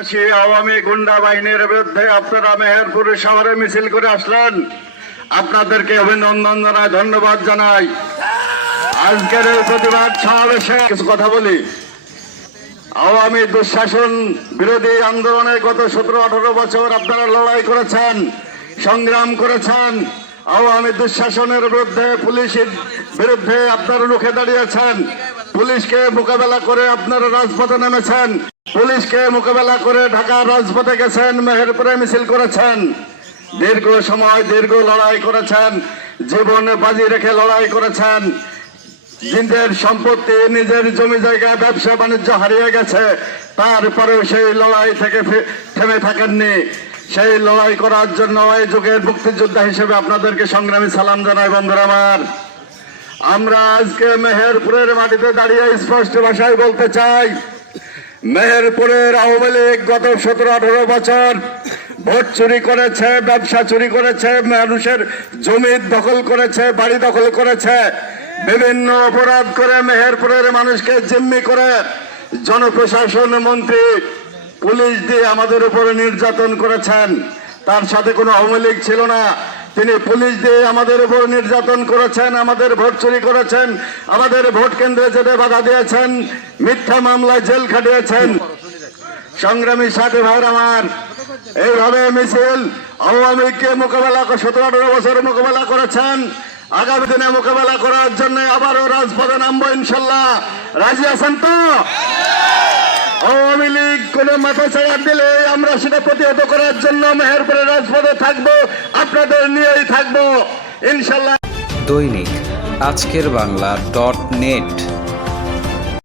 আওয়ামী গুন্ডা বাহিনীর বিরুদ্ধে আপনারা মেহেরপুর শহরে মিছিল করে আসলেন, আপনাদেরকে অভিনন্দন জানাই, ধন্যবাদ জানাই। আজকের এই প্রতিবাদ সমাবেশে কিছু কথা বলি। আওয়ামী দুঃশাসন বিরোধী আন্দোলনে গত 17-18 বছর আপনারা লড়াই করেছেন, সংগ্রাম করেছেন। আওয়ামী দুঃশাসনের বিরুদ্ধে, পুলিশের বিরুদ্ধে আপনারা রুখে দাঁড়িয়েছেন। পুলিশকে মোকাবেলা করে আপনারা রাজপথে নেমেছেন, পুলিশকে মোকাবেলা করে ঢাকার রাজপথে গেছেন, মেহেরপুরে মিছিল করেছেন। দীর্ঘ সময় দীর্ঘ লড়াই করেছেন, জীবন বাজি রেখে লড়াই করেছেন। নিজের সম্পত্তি, নিজের জমি জায়গা, ব্যবসা বাণিজ্য হারিয়ে গেছে, তারপরেও সেই লড়াই থেকে থেমে থাকেননি। সেই লড়াই করার জন্য এই যুগের মুক্তিযোদ্ধা হিসেবে আপনাদেরকে সংগ্রামী সালাম জানাই। বন্ধুরা আমার, আমরা আজকে মেহেরপুরের মাটিতে দাঁড়িয়ে স্পষ্ট ভাষায় বলতে চাই, মেহেরপুরের আওয়ামী লীগ গত 17-18 বছর ভোট চুরি করেছে, ব্যবসা চুরি করেছে, মানুষের জমি দখল করেছে, বাড়ি দখল করেছে, বিভিন্ন অপরাধ করে মেহেরপুরের মানুষকে জিম্মি করে জনপ্রশাসন মন্ত্রী পুলিশ দিয়ে আমাদের উপরে নির্যাতন করেছেন। তার সাথে কোনো আওয়ামী লীগ ছিল না, তিনি পুলিশ দিয়ে আমাদের উপর নির্যাতন করেছেন, আমাদের ভোট চুরি করেছেন, আমাদের ভোট কেন্দ্রে যেতে বাধা দিয়েছেন, মিথ্যা মামলায় জেল খাটিয়েছেন। সংগ্রামী সাথী ভাইর আমার, এইভাবে মিছিল আওয়ামী লীগকে মোকাবেলা 17-18 বছর মোকাবেলা করেছেন। আগামী দিনে মোকাবেলা করার জন্য আবারও রাজপথে নামবো ইনশাল্লাহ। রাজি আছেন তো? আওয়ামী লীগ কোনো মাথা ছাড়া দিলে আমরা সেটা প্রতিহত করার জন্য মেহেরপুরের রাজপথে থাকবো, আপনাদের নিয়েই থাকবো ইনশাল্লাহ। দৈনিক আজকের বাংলা .net